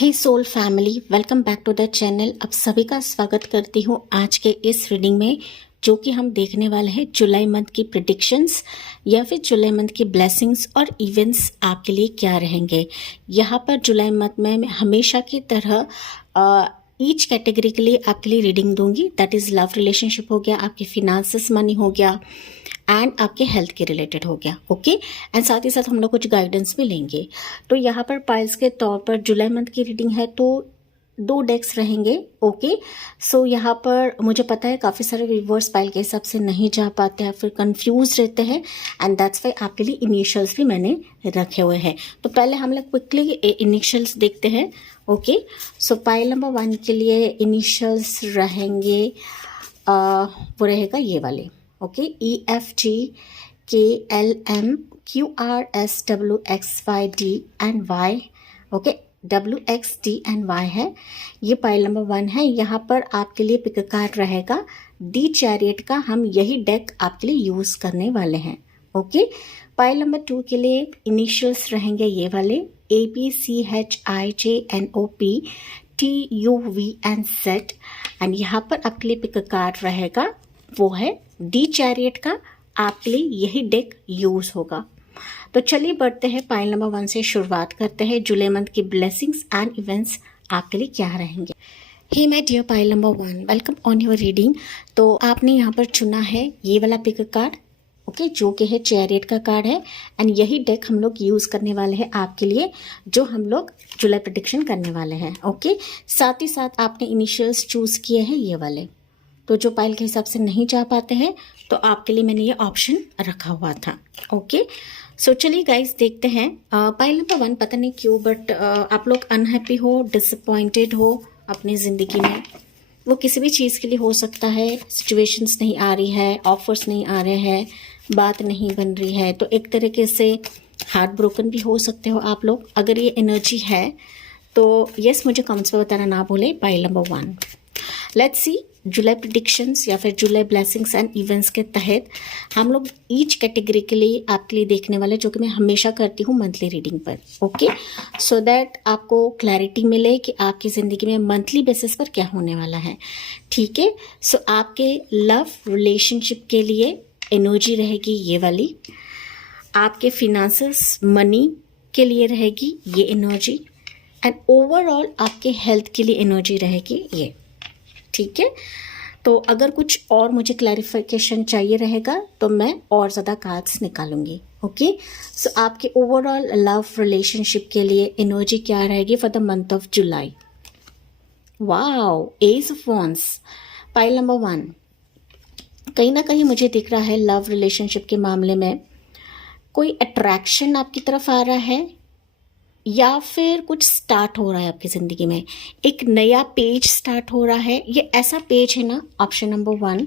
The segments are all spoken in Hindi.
Hey soul family, welcome back to the channel. आप सभी का स्वागत करती हूँ आज के इस रीडिंग में, जो कि हम देखने वाले हैं जुलाई मंथ की प्रेडिक्शंस या फिर जुलाई मंथ की ब्लेसिंग्स और इवेंट्स आपके लिए क्या रहेंगे। यहाँ पर जुलाई मंथ में मैं हमेशा की तरह ईच कैटेगरी के लिए आपके लिए रीडिंग दूंगी। दैट इज़ लव रिलेशनशिप हो गया, आपके फिनांसेस मनी हो गया एंड आपके हेल्थ के रिलेटेड हो गया। ओके, एंड साथ ही साथ हम लोग कुछ गाइडेंस भी लेंगे। तो यहाँ पर पाइल्स के तौर पर जुलाई मंथ की रीडिंग है तो 2 डेक्स रहेंगे। ओके, सो यहाँ पर मुझे पता है काफ़ी सारे व्यूवर्स पाइल के हिसाब से नहीं जा पाते हैं, फिर कंफ्यूज रहते हैं, एंड दैट्स वाई आपके लिए इनिशियल्स भी मैंने रखे हुए हैं। तो पहले हम लोग क्विकली इनिशियल्स देखते हैं। ओके, सो पाइल नंबर 1 के लिए इनिशियल्स रहेंगे वो रहेगा ये वाले। Okay, EFGKLMQRSWXYD and Y। Okay, WXD and Y है। ये पाइल नंबर 1 है। यहाँ पर आपके लिए पिक कार्ड रहेगा दी चैरियट का। हम यही डेक आपके लिए यूज़ करने वाले हैं। ओके, पाइल नंबर 2 के लिए इनिशियल्स रहेंगे ये वाले ABCHIJNOPTUV एंड यहाँ पर आपके लिए पिक कार्ड रहेगा वो है दी चैरियट का। आपके लिए यही डेक यूज होगा। तो चलिए बढ़ते हैं, पाइल नंबर 1 से शुरुआत करते हैं। जुलाई मंथ की ब्लेसिंग्स एंड इवेंट्स आपके लिए क्या रहेंगे। Hey my dear pile number 1, welcome on your reading. तो आपने यहाँ पर चुना है ये वाला पिक कार्ड। ओके, जो कि है चैरियट का कार्ड है एंड यही डेक हम लोग यूज़ करने वाले हैं आपके लिए, जो हम लोग जुलाई प्रेडिक्शन करने वाले हैं। ओके, साथ ही साथ आपने इनिशियल्स चूज़ किए हैं ये वाले। तो जो पाइल के हिसाब से नहीं जा पाते हैं तो आपके लिए मैंने ये ऑप्शन रखा हुआ था। ओके, सो चलिए गाइस देखते हैं। पाइल नंबर 1, पता नहीं क्यों बट आप लोग अनहैप्पी हो, डिसअपॉइंटेड हो अपनी ज़िंदगी में। वो किसी भी चीज़ के लिए हो सकता है। सिचुएशंस नहीं आ रही है, ऑफर्स नहीं आ रहे हैं, बात नहीं बन रही है, तो एक तरीके से हार्ट ब्रोकन भी हो सकते हो आप लोग। अगर ये एनर्जी है तो यस, मुझे कमेंट्स में बताना ना भूले। Pile number 1, let's C July predictions या फिर जुलाई ब्लेसिंग्स एंड इवेंट्स के तहत हम लोग ईच कैटेगरी के लिए आपके लिए देखने वाले, जो कि मैं हमेशा करती हूँ मंथली रीडिंग पर। ओके, सो दैट आपको क्लैरिटी मिले कि आपकी ज़िंदगी में मंथली बेसिस पर क्या होने वाला है। ठीक है, सो आपके लव रिलेशनशिप के लिए एनर्जी रहेगी ये वाली। आपके फिनांसेस मनी के लिए रहेगी ये एनर्जी, एंड ओवरऑल आपके हेल्थ के लिए एनर्जी रहेगी ये। ठीक है, तो अगर कुछ और मुझे क्लैरिफिकेशन चाहिए रहेगा तो मैं और ज़्यादा कार्ड्स निकालूंगी। ओके, सो आपके ओवरऑल लव रिलेशनशिप के लिए एनर्जी क्या रहेगी for the month of July. Wow, ace of wands, pile number 1। कहीं ना कहीं मुझे दिख रहा है लव रिलेशनशिप के मामले में कोई अट्रैक्शन आपकी तरफ आ रहा है, या फिर कुछ स्टार्ट हो रहा है आपकी ज़िंदगी में, एक नया पेज स्टार्ट हो रहा है। ये ऐसा पेज है ना, ऑप्शन नंबर 1,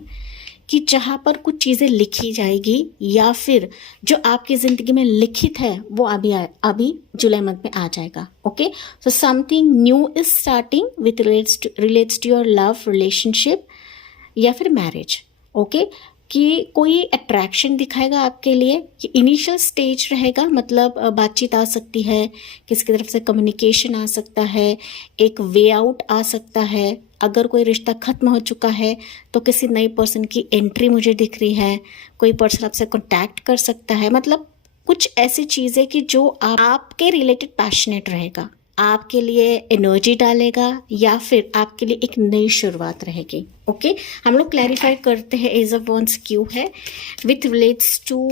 कि जहाँ पर कुछ चीज़ें लिखी जाएगी या फिर जो आपकी ज़िंदगी में लिखित है वो अभी जुलाई मंथ में आ जाएगा। Okay, so something new is starting with relates to your love relationship या फिर मैरिज। ओके, कि कोई अट्रैक्शन दिखाएगा आपके लिए। कि इनिशियल स्टेज रहेगा, मतलब बातचीत आ सकती है, किसी की तरफ से कम्युनिकेशन आ सकता है, एक वे आउट आ सकता है। अगर कोई रिश्ता खत्म हो चुका है तो किसी नई पर्सन की एंट्री मुझे दिख रही है, कोई पर्सन आपसे कॉन्टैक्ट कर सकता है। मतलब कुछ ऐसी चीज़ें कि जो आपके रिलेटेड पैशनेट रहेगा, आपके लिए एनर्जी डालेगा, या फिर आपके लिए एक नई शुरुआत रहेगी। ओके, हम लोग क्लैरिफाई करते हैं एज ऑफ वॉन्ड्स क्यों है with relates to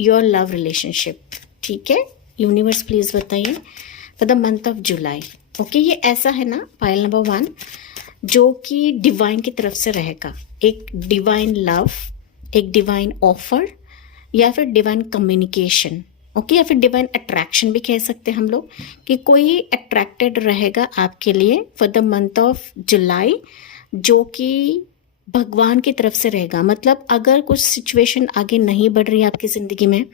your love relationship. ठीक है, यूनिवर्स प्लीज बताइए for the month of July. Okay, ये ऐसा है ना पाइल नंबर 1, जो कि डिवाइन की तरफ से रहेगा। एक डिवाइन लव, एक डिवाइन ऑफर, या फिर डिवाइन कम्युनिकेशन। ओके, या फिर डिवाइन अट्रैक्शन भी कह सकते हैं हम लोग, कि कोई अट्रैक्टेड रहेगा आपके लिए फॉर द मंथ ऑफ जुलाई, जो कि भगवान की तरफ से रहेगा। मतलब अगर कुछ सिचुएशन आगे नहीं बढ़ रही है आपकी ज़िंदगी में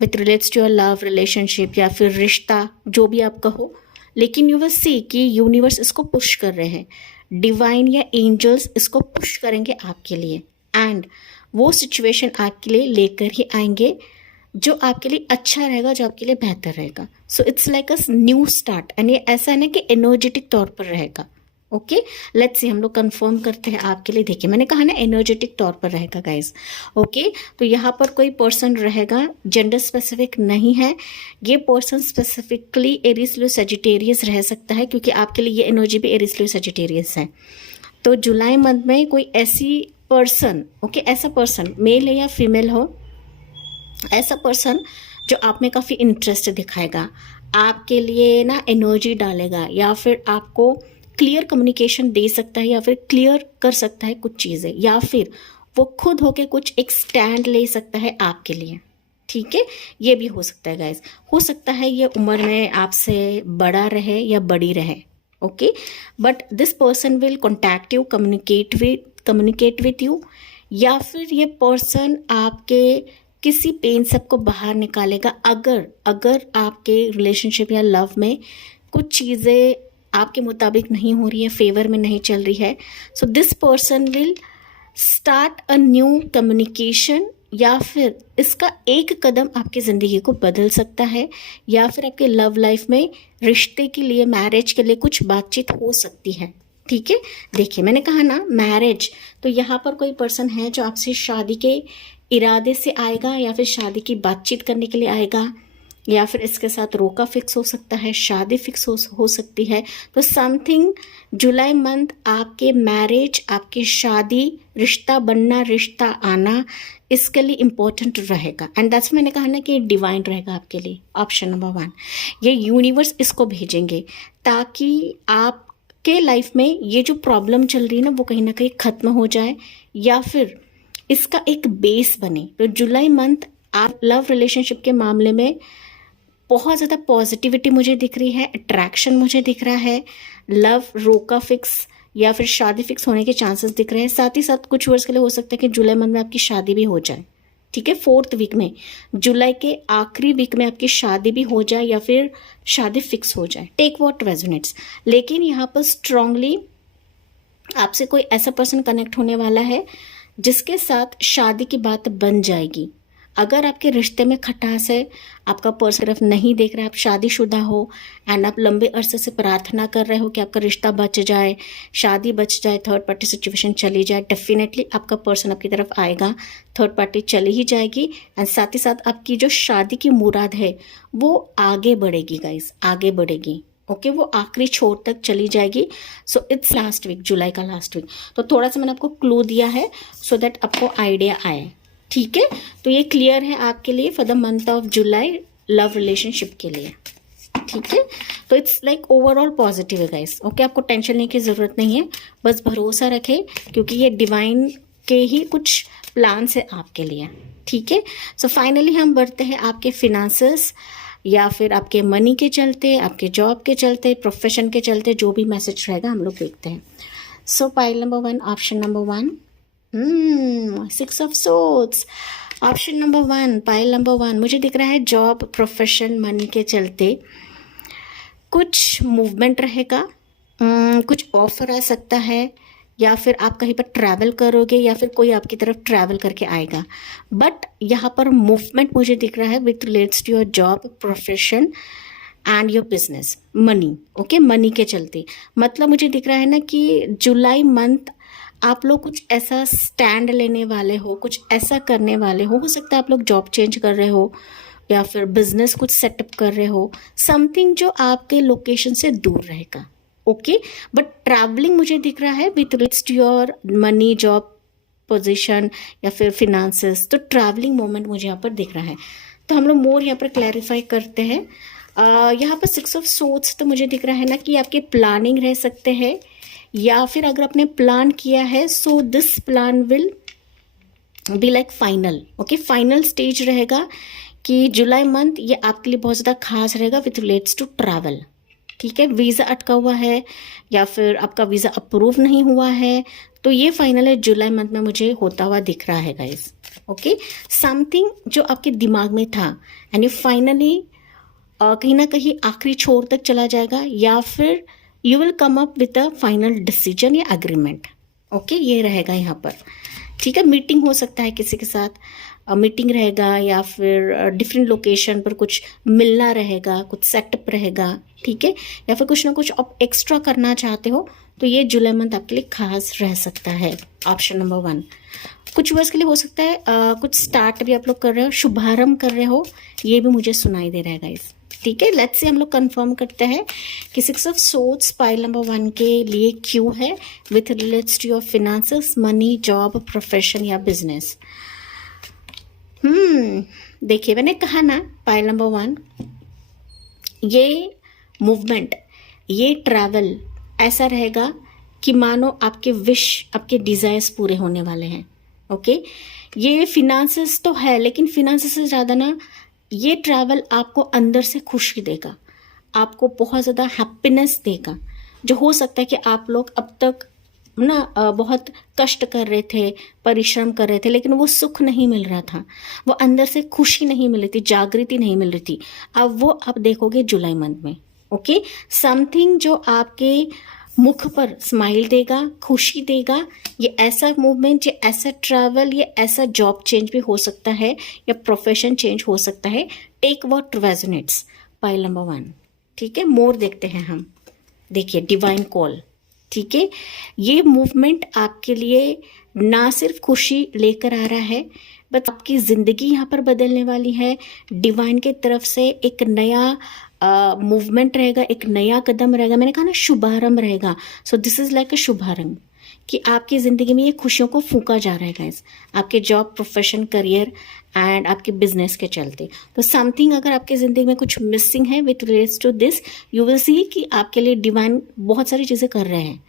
with relates to your love relationship या फिर रिश्ता, जो भी आप कहो, लेकिन यू विल सी कि यूनिवर्स इसको पुश कर रहे हैं, डिवाइन या एंजल्स इसको पुश करेंगे आपके लिए, एंड वो सिचुएशन आपके लिए लेकर ही आएंगे जो आपके लिए अच्छा रहेगा, जो आपके लिए बेहतर रहेगा। So it's like a new start, and ये ऐसा है ना कि एनर्जेटिक तौर पर रहेगा। ओके, लेट्स सी, हम लोग कंफर्म करते हैं आपके लिए। देखिए मैंने कहा ना एनर्जेटिक तौर पर रहेगा गाइस। ओके, तो यहाँ पर कोई पर्सन रहेगा, जेंडर स्पेसिफिक नहीं है, ये person specifically Aries Leo Sagittarius रह सकता है, क्योंकि आपके लिए ये एनर्जी भी एरीज लियो सजिटेरियस है। तो जुलाई मंथ में कोई ऐसी पर्सन, ओके, ऐसा पर्सन मेल है या फीमेल हो, ऐसा पर्सन जो आप में काफ़ी इंटरेस्ट दिखाएगा, आपके लिए ना एनर्जी डालेगा, या फिर आपको क्लियर कम्युनिकेशन दे सकता है, या फिर क्लियर कर सकता है कुछ चीज़ें, या फिर वो खुद होके कुछ एक स्टैंड ले सकता है आपके लिए। ठीक है, ये भी हो सकता है गाइस। हो सकता है ये उम्र में आपसे बड़ा रहे या बड़ी रहे। Okay, but this person will contact you, communicate with you, या फिर ये पर्सन आपके किसी पेन सबको बाहर निकालेगा। अगर आपके रिलेशनशिप या लव में कुछ चीज़ें आपके मुताबिक नहीं हो रही है, फेवर में नहीं चल रही है, so this person will start a new communication, या फिर इसका एक कदम आपकी ज़िंदगी को बदल सकता है, या फिर आपके लव लाइफ में रिश्ते के लिए, मैरिज के लिए कुछ बातचीत हो सकती है। ठीक है, देखिए मैंने कहा ना मैरिज, तो यहाँ पर कोई पर्सन है जो आपसे शादी के इरादे से आएगा, या फिर शादी की बातचीत करने के लिए आएगा, या फिर इसके साथ रोका फिक्स हो सकता है, शादी फिक्स हो सकती है। तो समथिंग जुलाई मंथ आपके मैरिज, आपकी शादी, रिश्ता बनना, रिश्ता आना, इसके लिए इम्पोर्टेंट रहेगा। एंड दैट्स मैंने कहा ना कि डिवाइन रहेगा आपके लिए। ऑप्शन नंबर 1, ये यूनिवर्स इसको भेजेंगे ताकि आपके लाइफ में ये जो प्रॉब्लम चल रही है ना वो कहीं ना कहीं ख़त्म हो जाए, या फिर इसका एक बेस बने। तो जुलाई मंथ आप लव रिलेशनशिप के मामले में बहुत ज़्यादा पॉजिटिविटी मुझे दिख रही है, अट्रैक्शन मुझे दिख रहा है, लव रोका फिक्स या फिर शादी फिक्स होने के चांसेस दिख रहे हैं। साथ ही साथ कुछ वर्ष के लिए हो सकता है कि जुलाई मंथ में आपकी शादी भी हो जाए। ठीक है, 4th वीक में, जुलाई के आखिरी वीक में आपकी शादी भी हो जाए, या फिर शादी फिक्स हो जाए। Take what resonates. लेकिन यहाँ पर स्ट्रांगली आपसे कोई ऐसा पर्सन कनेक्ट होने वाला है जिसके साथ शादी की बात बन जाएगी। अगर आपके रिश्ते में खटास है, आपका पर्सन सिर्फ नहीं देख रहा है, आप शादीशुदा हो एंड आप लंबे अरसे से प्रार्थना कर रहे हो कि आपका रिश्ता बच जाए, शादी बच जाए, थर्ड पार्टी सिचुएशन चली जाए, डेफिनेटली आपका पर्सन आपकी तरफ आएगा, थर्ड पार्टी चली ही जाएगी, एंड साथ ही साथ आपकी जो शादी की मुराद है वो आगे बढ़ेगी गाइस, आगे बढ़ेगी। ओके, वो आखिरी छोर तक चली जाएगी। सो इट्स लास्ट वीक, जुलाई का लास्ट वीक। तो थोड़ा सा मैंने आपको क्लू दिया है सो दैट आपको आइडिया आए। ठीक है, तो ये क्लियर है आपके लिए for the month of July love relationship के लिए। ठीक है, तो इट्स लाइक ओवरऑल पॉजिटिव है गाइस। ओके, आपको टेंशन लेने की ज़रूरत नहीं है, बस भरोसा रखें क्योंकि ये डिवाइन के ही कुछ प्लान्स है आपके लिए। ठीक है, सो फाइनली हम बढ़ते हैं आपके फिनेंसेस, या फिर आपके मनी के चलते, आपके जॉब के चलते, प्रोफेशन के चलते, जो भी मैसेज रहेगा हम लोग देखते हैं। सो pile number 1, option number 1, 6 of swords. Option number 1, pile number 1 मुझे दिख रहा है जॉब, प्रोफेशन, मनी के चलते कुछ मूवमेंट रहेगा, कुछ ऑफर आ सकता है, या फिर आप कहीं पर ट्रैवल करोगे, या फिर कोई आपकी तरफ ट्रैवल करके आएगा। बट यहाँ पर मूवमेंट मुझे दिख रहा है with relates to your job, profession and your business, money. Okay, money के चलते मतलब मुझे दिख रहा है ना कि जुलाई मंथ आप लोग कुछ ऐसा स्टैंड लेने वाले हो, कुछ ऐसा करने वाले हो सकता है आप लोग जॉब चेंज कर रहे हो, या फिर बिजनेस कुछ सेटअप कर रहे हो, समथिंग जो आपके लोकेशन से दूर रहेगा। ओके, बट ट्रैवलिंग मुझे दिख रहा है with relates to your money, job, position या फिर फिनेंसेस। तो ट्रैवलिंग मोमेंट मुझे यहाँ पर दिख रहा है। तो हम लोग मोर यहाँ पर क्लैरिफाई करते हैं। यहाँ पर 6 ऑफ सोर्ड्स तो मुझे दिख रहा है ना कि आपके प्लानिंग रह सकते हैं, या फिर अगर आपने प्लान किया है so this plan will be like final. Okay, final stage रहेगा कि जुलाई मंथ ये आपके लिए बहुत ज़्यादा खास रहेगा विथ रिलेट्स टू ट्रैवल। ठीक है, वीज़ा अटका हुआ है या फिर आपका वीज़ा अप्रूव नहीं हुआ है, तो ये फाइनल है जुलाई मंथ में मुझे होता हुआ दिख रहा है गाइस। ओके, समथिंग जो आपके दिमाग में था एंड ये फाइनली कहीं ना कहीं आखिरी छोर तक चला जाएगा, या फिर you will come up with a final decision या एग्रीमेंट। ओके, ये रहेगा यहाँ पर। ठीक है, मीटिंग हो सकता है किसी के साथ, मीटिंग रहेगा या फिर डिफरेंट लोकेशन पर कुछ मिलना रहेगा, कुछ सेटअप रहेगा, ठीक है, या फिर कुछ ना कुछ आप एक्स्ट्रा करना चाहते हो तो ये जुलाई मंथ आपके लिए खास रह सकता है। Option number 1। कुछ वर्ष के लिए हो सकता है कुछ स्टार्ट भी आप लोग कर रहे हो, शुभारंभ कर रहे हो, ये भी मुझे सुनाई दे रहा है गाइस, ठीक है। लेट्स से हम लोग कंफर्म करते हैं कि 6 ऑफ सोर्ड्स पाइल नंबर 1 के लिए क्यों है, with relates to your finances, money, job, profession या बिजनेस। देखिए मैंने कहा ना पाइल नंबर 1, ये मूवमेंट, ये ट्रैवल ऐसा रहेगा कि मानो आपके विश, आपके डिजायर्स पूरे होने वाले हैं। ओके, ये फिनांसेस तो है, लेकिन फिनांसेस से ज़्यादा ना ये ट्रैवल आपको अंदर से खुशी देगा, आपको बहुत ज़्यादा हैप्पीनेस देगा, जो हो सकता है कि आप लोग अब तक ना बहुत कष्ट कर रहे थे, परिश्रम कर रहे थे, लेकिन वो सुख नहीं मिल रहा था, वो अंदर से खुशी नहीं मिल रही थी, जागृति नहीं मिल रही थी। अब वो आप देखोगे जुलाई मंथ में। ओके, समथिंग जो आपके मुख पर स्माइल देगा, खुशी देगा। ये ऐसा मूवमेंट, ये ऐसा ट्रैवल, ये ऐसा जॉब चेंज भी हो सकता है या प्रोफेशन चेंज हो सकता है। Take what resonates, pile number 1, ठीक है। मोर देखते हैं हम, देखिए डिवाइन कॉल, ठीक है। ये मूवमेंट आपके लिए ना सिर्फ खुशी लेकर आ रहा है, बट आपकी जिंदगी यहाँ पर बदलने वाली है। डिवाइन की तरफ से एक नया मूवमेंट रहेगा, एक नया कदम रहेगा। मैंने कहा ना शुभारंभ रहेगा, सो दिस इज लाइक अ शुभारंभ, कि आपकी ज़िंदगी में ये खुशियों को फूंका जा रहा है गाइस, आपके जॉब, प्रोफेशन, करियर एंड आपके बिजनेस के चलते। तो समथिंग अगर आपकी ज़िंदगी में कुछ मिसिंग है with relates to this, you will see कि आपके लिए डिवाइन बहुत सारी चीज़ें कर रहे हैं।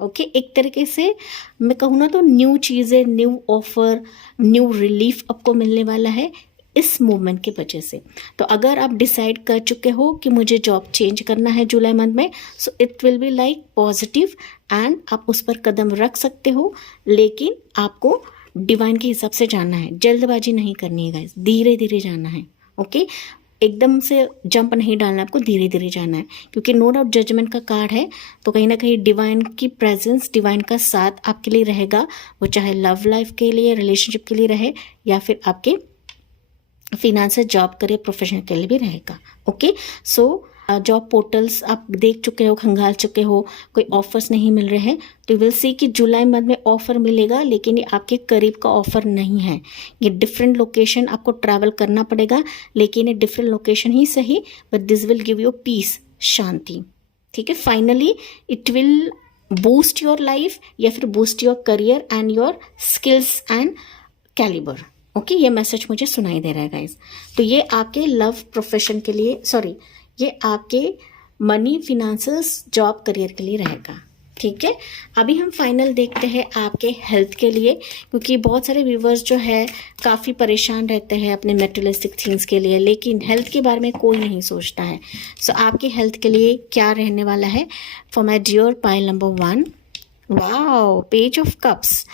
ओके, एक तरीके से मैं कहूँ ना तो न्यू चीज़ें, न्यू ऑफर, न्यू रिलीफ आपको मिलने वाला है इस मूवमेंट की वजह से। तो अगर आप डिसाइड कर चुके हो कि मुझे जॉब चेंज करना है जुलाई मंथ में, so it will be like positive and आप उस पर कदम रख सकते हो, लेकिन आपको डिवाइन के हिसाब से जाना है, जल्दबाजी नहीं करनी है गाइस, धीरे धीरे जाना है। ओके, एकदम से जंप नहीं डालना, आपको धीरे धीरे जाना है, क्योंकि नो डाउट जजमेंट का कार्ड है, तो कहीं ना कहीं डिवाइन की प्रेजेंस, डिवाइन का साथ आपके लिए रहेगा, वो चाहे लव लाइफ के लिए, रिलेशनशिप के लिए रहे या फिर आपके फिनेंशियल, जॉब, करियर, प्रोफेशन के लिए भी रहेगा। ओके, सो जॉब पोर्टल्स आप देख चुके हो, खंगाल चुके हो, कोई ऑफर्स नहीं मिल रहे हैं, तो यू विल सी कि जुलाई मंथ में ऑफर मिलेगा, लेकिन ये आपके करीब का ऑफर नहीं है। ये डिफरेंट लोकेशन आपको ट्रैवल करना पड़ेगा, लेकिन ये डिफरेंट लोकेशन ही सही, but this will give you peace, शांति, ठीक है। Finally it will boost your life या फिर boost your career and your skills and calibre. Okay, ये मैसेज मुझे सुनाई दे रहा है गाइज। तो ये आपके लव, प्रोफेशन के लिए, सॉरी, ये आपके मनी, फिनेंसेस, जॉब, करियर के लिए रहेगा, ठीक है। अभी हम फाइनल देखते हैं आपके हेल्थ के लिए, क्योंकि बहुत सारे व्यूवर्स जो है काफ़ी परेशान रहते हैं अपने मेटेरियलिस्टिक थिंग्स के लिए, लेकिन हेल्थ के बारे में कोई नहीं सोचता है। सो आपकी हेल्थ के लिए क्या रहने वाला है for my dear pile number 1। Wow, page of cups,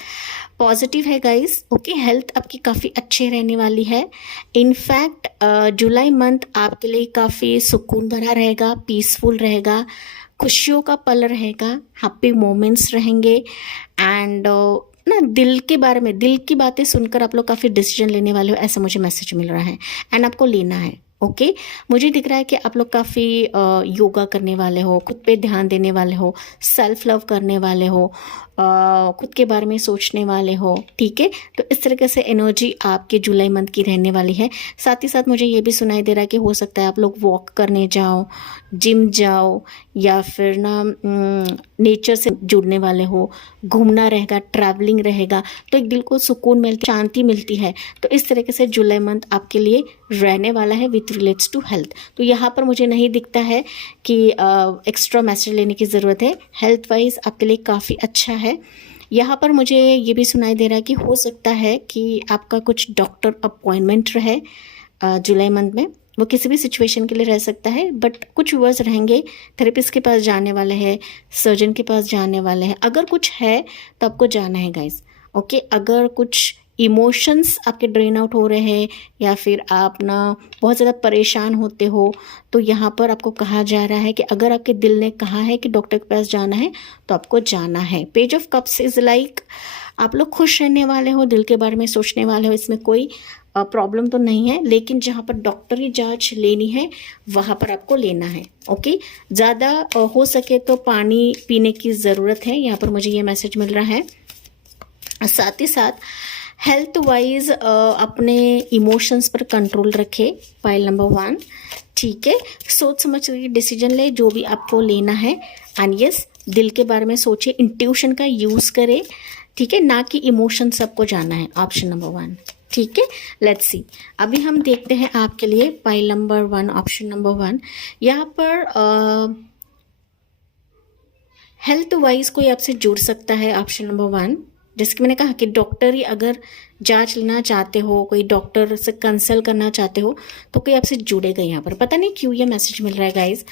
positive है गाइस। ओके, हेल्थ आपकी काफ़ी अच्छे रहने वाली है। इनफैक्ट जुलाई मंथ आपके लिए काफ़ी सुकून भरा रहेगा, पीसफुल रहेगा, खुशियों का पल रहेगा, हैप्पी मोमेंट्स रहेंगे एंड ना दिल के बारे में, दिल की बातें सुनकर आप लोग काफ़ी डिसीजन लेने वाले हो, ऐसा मुझे मैसेज मिल रहा है एंड आपको लेना है। ओके, मुझे दिख रहा है कि आप लोग काफ़ी योगा करने वाले हो, खुद पे ध्यान देने वाले हो, सेल्फ लव करने वाले हो, खुद के बारे में सोचने वाले हो, ठीक है। तो इस तरीके से एनर्जी आपके जुलाई मंथ की रहने वाली है। साथ ही साथ मुझे ये भी सुनाई दे रहा है कि हो सकता है आप लोग वॉक करने जाओ, जिम जाओ, या फिर ना नेचर से जुड़ने वाले हो, घूमना रहेगा, ट्रैवलिंग रहेगा, तो एक दिल को सुकून मिलता, शांति मिलती है। तो इस तरीके से जुलाई मंथ आपके लिए रहने वाला है विथ रिलेट्स टू हेल्थ। तो यहाँ पर मुझे नहीं दिखता है कि एक्स्ट्रा मैसेज लेने की ज़रूरत है, हेल्थ वाइज आपके लिए काफ़ी अच्छा है। यहाँ पर मुझे ये भी सुनाई दे रहा है कि हो सकता है कि आपका कुछ डॉक्टर अपॉइंटमेंट रहे जुलाई मंथ में, वो किसी भी सिचुएशन के लिए रह सकता है, बट कुछ वर्ड्स रहेंगे, थेरेपिस्ट के पास जाने वाले हैं, सर्जन के पास जाने वाले हैं। अगर कुछ है तो आपको जाना है गाइस। ओके, अगर कुछ इमोशंस आपके ड्रेन आउट हो रहे हैं या फिर आप ना बहुत ज़्यादा परेशान होते हो, तो यहाँ पर आपको कहा जा रहा है कि अगर आपके दिल ने कहा है कि डॉक्टर के पास जाना है तो आपको जाना है। Page of cups is like आप लोग खुश रहने वाले हो, दिल के बारे में सोचने वाले हो, इसमें कोई प्रॉब्लम तो नहीं है, लेकिन जहाँ पर डॉक्टरी जांच लेनी है वहाँ पर आपको लेना है। ओके, ज़्यादा हो सके तो पानी पीने की ज़रूरत है, यहाँ पर मुझे ये मैसेज मिल रहा है। साथ ही साथ हेल्थ वाइज अपने इमोशंस पर कंट्रोल रखे, पाइल नंबर 1। ठीक है, सोच समझ के डिसीजन ले जो भी आपको लेना है। एंड यस, दिल के बारे में सोचे, इंट्यूशन का यूज़ करे, ठीक है, ना कि इमोशन सबको जाना है, ऑप्शन नंबर 1। ठीक है, लेट्स सी। अभी हम देखते हैं आपके लिए पाइल नंबर 1, ऑप्शन नंबर 1। यहाँ पर हेल्थ वाइज कोई आपसे जुड़ सकता है, ऑप्शन नंबर 1। जैसे कि मैंने कहा कि डॉक्टर ही अगर जांच लेना चाहते हो, कोई डॉक्टर से कंसल्ट करना चाहते हो, तो कोई आपसे जुड़ेगा। यहाँ पर पता नहीं क्यों ये मैसेज मिल रहा है गाइज।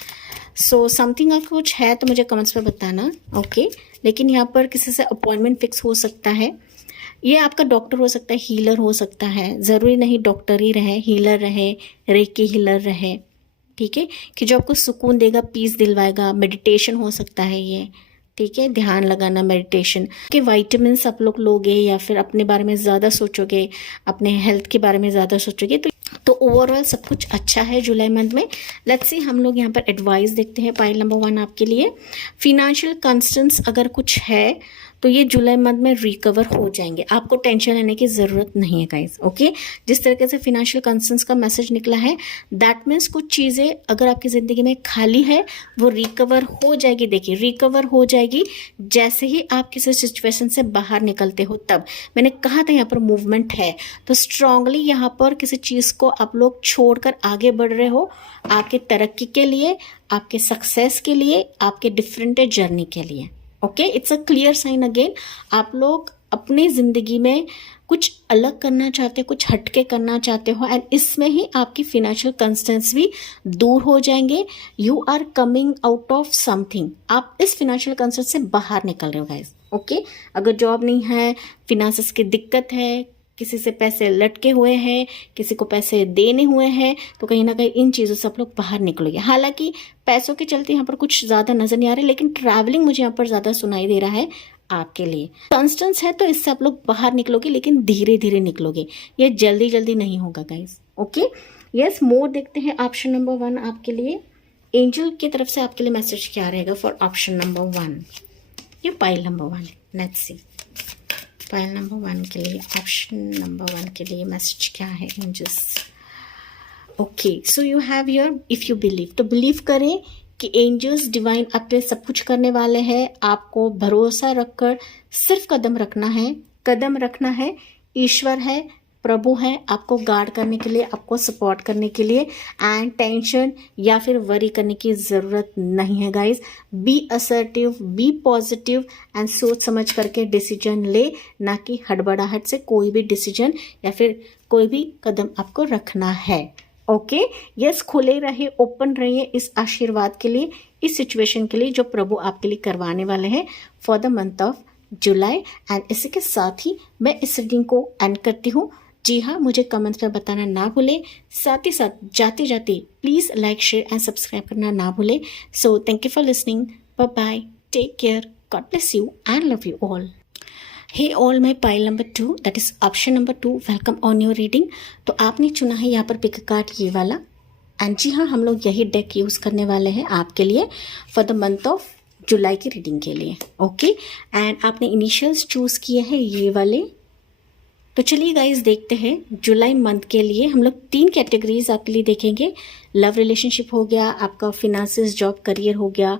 सो समथिंग अगर कुछ है तो मुझे कमेंट्स में बताना। ओके, लेकिन यहाँ पर किसी से अपॉइंटमेंट फिक्स हो सकता है। ये आपका डॉक्टर हो सकता है, हीलर हो सकता है, ज़रूरी नहीं डॉक्टर ही रहे, हीलर रहे, रेकी हीलर रहे। ठीक है, कि जो आपको सुकून देगा, पीस दिलवाएगा। मेडिटेशन हो सकता है ये, ठीक है, ध्यान लगाना, मेडिटेशन के विटामिन्स आप लोग लोगे, या फिर अपने बारे में ज़्यादा सोचोगे, अपने हेल्थ के बारे में ज़्यादा सोचोगे, तो ओवरऑल सब कुछ अच्छा है जुलाई मंथ में। लेट्स सी, हम लोग यहाँ पर एडवाइस देखते हैं पाइल नंबर 1 आपके लिए। फिनेंशियल कंस्टेंट्स अगर कुछ है तो ये जुलाई मंथ में रिकवर हो जाएंगे, आपको टेंशन लेने की ज़रूरत नहीं है गाइस। ओके, जिस तरीके से फिनेंशियल कंसर्न्स का मैसेज निकला है, दैट मीन्स कुछ चीज़ें अगर आपकी ज़िंदगी में खाली है वो रिकवर हो जाएगी। देखिए, रिकवर हो जाएगी जैसे ही आप किसी सिचुएशन से बाहर निकलते हो। तब मैंने कहा था यहाँ पर मूवमेंट है, तो स्ट्रांगली यहाँ पर किसी चीज़ को आप लोग छोड़कर आगे बढ़ रहे हो, आपके तरक्की के लिए, आपके सक्सेस के लिए, आपके डिफरेंट जर्नी के लिए। Okay, it's a clear sign again, आप लोग अपनी ज़िंदगी में कुछ अलग करना चाहते हो, कुछ हटके करना चाहते हो, एंड इसमें ही आपकी फिनेंशियल कंस्टेंट्स भी दूर हो जाएंगे। You are coming out of something, आप इस फिनेंशियल कंस्टेंट से बाहर निकल रहे हो गाइस। ओके, अगर जॉब नहीं है, फिनेंसेस की दिक्कत है, किसी से पैसे लटके हुए हैं, किसी को पैसे देने हुए हैं, तो कहीं ना कहीं इन चीज़ों से आप लोग बाहर निकलोगे। हालांकि पैसों के चलते यहाँ पर कुछ ज़्यादा नज़र नहीं आ रहे, लेकिन ट्रैवलिंग मुझे यहाँ पर ज़्यादा सुनाई दे रहा है आपके लिए। कॉन्स्टेंस है तो इससे आप लोग बाहर निकलोगे, लेकिन धीरे धीरे निकलोगे, ये जल्दी जल्दी नहीं होगा गाइज। ओके, यस, मोर देखते हैं ऑप्शन नंबर 1 आपके लिए। एंजल की तरफ से आपके लिए मैसेज क्या रहेगा फॉर ऑप्शन नंबर 1, ये pile number 1। Let's C, file number 1 के लिए, ऑप्शन नंबर 1 के लिए मैसेज क्या है angels. Okay, so you have your, if you believe, तो बिलीव करें कि एंजल्स डिवाइन आप पे सब कुछ करने वाले हैं। आपको भरोसा रखकर सिर्फ कदम रखना है। ईश्वर है, प्रभु है, आपको गार्ड करने के लिए, आपको सपोर्ट करने के लिए, एंड टेंशन या फिर वरी करने की ज़रूरत नहीं है guys. Be assertive, be positive, and सोच समझ करके डिसीजन ले, ना कि हड़बड़ाहट से कोई भी डिसीजन या फिर कोई भी कदम आपको रखना है। ओके, यस, खुले रहिए, ओपन रहिए इस आशीर्वाद के लिए, इस सिचुएशन के लिए जो प्रभु आपके लिए करवाने वाले हैं for the month of July. And इसी के साथ ही मैं इस रीडिंग को एंड करती हूँ। जी हाँ, मुझे कमेंट्स में बताना ना भूलें, साथ ही साथ जाते जाते please like, share and subscribe करना ना भूलें। So thank you for listening, bye bye, take care, God bless you and love you all. Hey all, my pile number 2, that is option number 2, welcome on your reading. तो आपने चुना है यहाँ पर पिक कार्ड ये वाला, एंड जी हाँ, हम लोग यही डेक यूज़ करने वाले हैं आपके लिए फॉर द मंथ ऑफ जुलाई की रीडिंग के लिए। ओके, एंड आपने इनिशियल्स चूज़ किए हैं ये वाले। तो चलिए गाइज देखते हैं जुलाई मंथ के लिए हम लोग 3 कैटेगरीज आपके लिए देखेंगे। लव रिलेशनशिप हो गया, आपका फिनेंसेस, जॉब, करियर हो गया,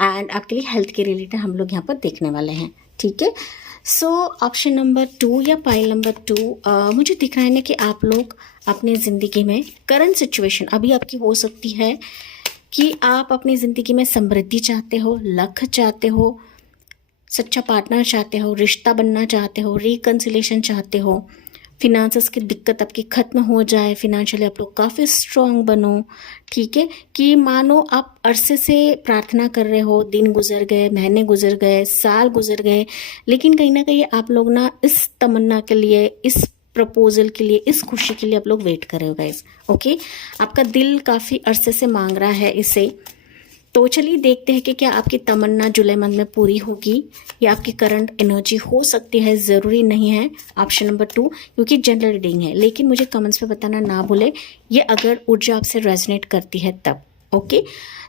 एंड आपके लिए हेल्थ के रिलेटेड हम लोग यहाँ पर देखने वाले हैं। ठीक है, सो ऑप्शन नंबर 2 या पाइल नंबर 2, मुझे दिख रहा है ना कि आप लोग अपनी ज़िंदगी में करंट सिचुएशन अभी आपकी हो सकती है कि आप अपनी ज़िंदगी में समृद्धि चाहते हो, लक चाहते हो, सच्चा पार्टनर चाहते हो, रिश्ता बनना चाहते हो, रिकन्सिलेशन चाहते हो, फिनेंसेस की दिक्कत आपकी ख़त्म हो जाए, फिनेंशियली आप लोग काफ़ी स्ट्रॉन्ग बनो। ठीक है, कि मानो आप अरसे से प्रार्थना कर रहे हो, दिन गुजर गए, महीने गुजर गए, साल गुजर गए, लेकिन कहीं ना कहीं आप लोग ना इस तमन्ना के लिए, इस प्रपोजल के लिए, इस खुशी के लिए आप लोग वेट कर रहे हो गाइस। ओके, आपका दिल काफ़ी अरसे से मांग रहा है इसे, तो चलिए देखते हैं कि क्या आपकी तमन्ना जुलाई मंथ में पूरी होगी या आपकी करंट एनर्जी हो सकती है, ज़रूरी नहीं है। ऑप्शन नंबर 2, क्योंकि जनरल रीडिंग है, लेकिन मुझे कमेंट्स में बताना ना भूले ये अगर ऊर्जा आपसे रेजोनेट करती है तब। ओके,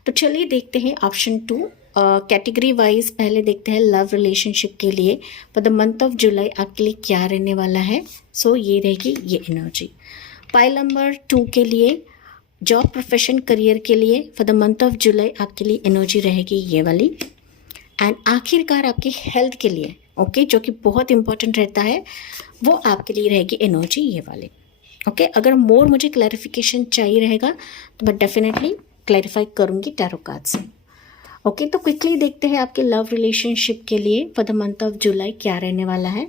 तो चलिए देखते हैं ऑप्शन 2 कैटेगरी वाइज। पहले देखते हैं लव रिलेशनशिप के लिए फॉर द मंथ ऑफ जुलाई आपके लिए क्या रहने वाला है। सो ये रहेगी ये एनर्जी। पाइल नंबर 2 के लिए जॉब, प्रोफेशन, करियर के लिए फॉर द मंथ ऑफ जुलाई आपके लिए एनर्जी रहेगी ये वाली। एंड आखिरकार आपकी हेल्थ के लिए ओके, जो कि बहुत इंपॉर्टेंट रहता है, वो आपके लिए रहेगी एनर्जी ये वाली। ओके, अगर मोर मुझे क्लैरिफिकेशन चाहिए रहेगा तो मैं डेफिनेटली क्लैरिफाई करूँगी टैरो कार्ड से। ओके, तो क्विकली देखते हैं आपके लव रिलेशनशिप के लिए for the month of July क्या रहने वाला है।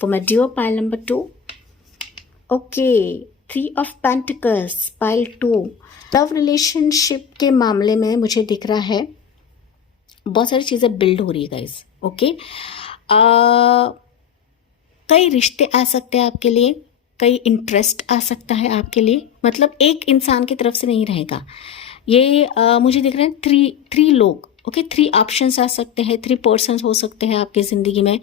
For my dear pile number 2, okay, 3 of pentacles, pile 2। Love relationship के मामले में मुझे दिख रहा है बहुत सारी चीज़ें बिल्ड हो रही है गाइस। ओके, कई रिश्ते आ सकते हैं आपके लिए, कई इंटरेस्ट आ सकता है आपके लिए, मतलब एक इंसान की तरफ से नहीं रहेगा ये। मुझे दिख रहा है थ्री लोग, ओके, 3 ऑप्शंस आ सकते हैं, 3 पर्सन्स हो सकते हैं आपकी ज़िंदगी में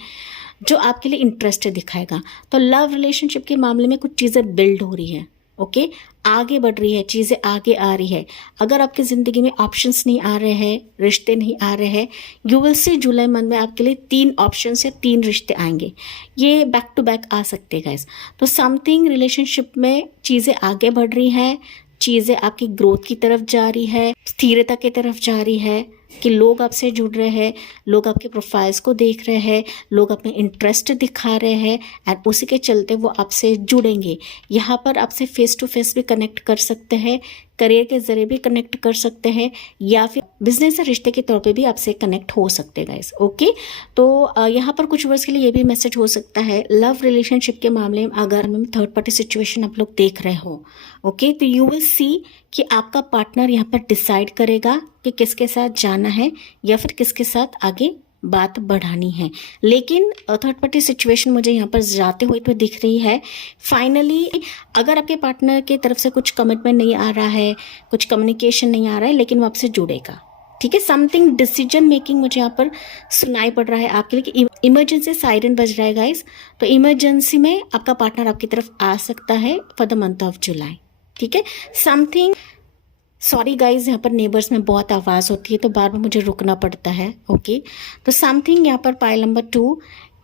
जो आपके लिए इंटरेस्ट दिखाएगा। तो लव रिलेशनशिप के मामले में कुछ चीज़ें बिल्ड हो रही है, ओके, आगे बढ़ रही है, चीज़ें आगे आ रही है। अगर आपकी ज़िंदगी में ऑप्शंस नहीं आ रहे हैं, रिश्ते नहीं आ रहे हैं, you will C July month में आपके लिए 3 ऑप्शंस या 3 रिश्ते आएंगे। ये बैक टू बैक आ सकते हैं गाइस। तो समथिंग रिलेशनशिप में चीज़ें आगे बढ़ रही हैं, चीज़ें आपकी ग्रोथ की तरफ जा रही है, स्थिरता की तरफ जा रही है कि लोग आपसे जुड़ रहे हैं, लोग आपके प्रोफाइल्स को देख रहे हैं, लोग अपने इंटरेस्ट दिखा रहे हैं एंड उसी के चलते वो आपसे जुड़ेंगे। यहाँ पर आपसे फेस टू फेस भी कनेक्ट कर सकते हैं, करियर के ज़रिए भी कनेक्ट कर सकते हैं, या फिर बिजनेस या रिश्ते के तौर पे भी आपसे कनेक्ट हो सकते हैं गाइस। ओके, तो यहाँ पर कुछ वर्ड्स के लिए ये भी मैसेज हो सकता है लव रिलेशनशिप के मामले में अगर थर्ड पार्टी सिचुएशन आप लोग देख रहे हो, ओके, तो यू विल सी कि आपका पार्टनर यहाँ पर डिसाइड करेगा कि किसके साथ जाना है या फिर किसके साथ आगे बात बढ़ानी है। लेकिन थर्ड पार्टी सिचुएशन मुझे यहाँ पर जाते हुए तो दिख रही है। फाइनली अगर आपके पार्टनर की तरफ से कुछ कमिटमेंट नहीं आ रहा है, कुछ कम्युनिकेशन नहीं आ रहा है, लेकिन वो आपसे जुड़ेगा, ठीक है। समथिंग डिसीजन मेकिंग मुझे यहाँ पर सुनाई पड़ रहा है आपके लिए कि इमरजेंसी सायरन बज रहा है गाइस। तो इमरजेंसी में आपका पार्टनर आपकी तरफ आ सकता है फॉर द मंथ ऑफ जुलाई, ठीक है। समथिंग, सॉरी गाइज, यहाँ पर नेबर्स में बहुत आवाज़ होती है तो बार बार मुझे रुकना पड़ता है। ओके, तो समथिंग यहाँ पर पाइल नंबर 2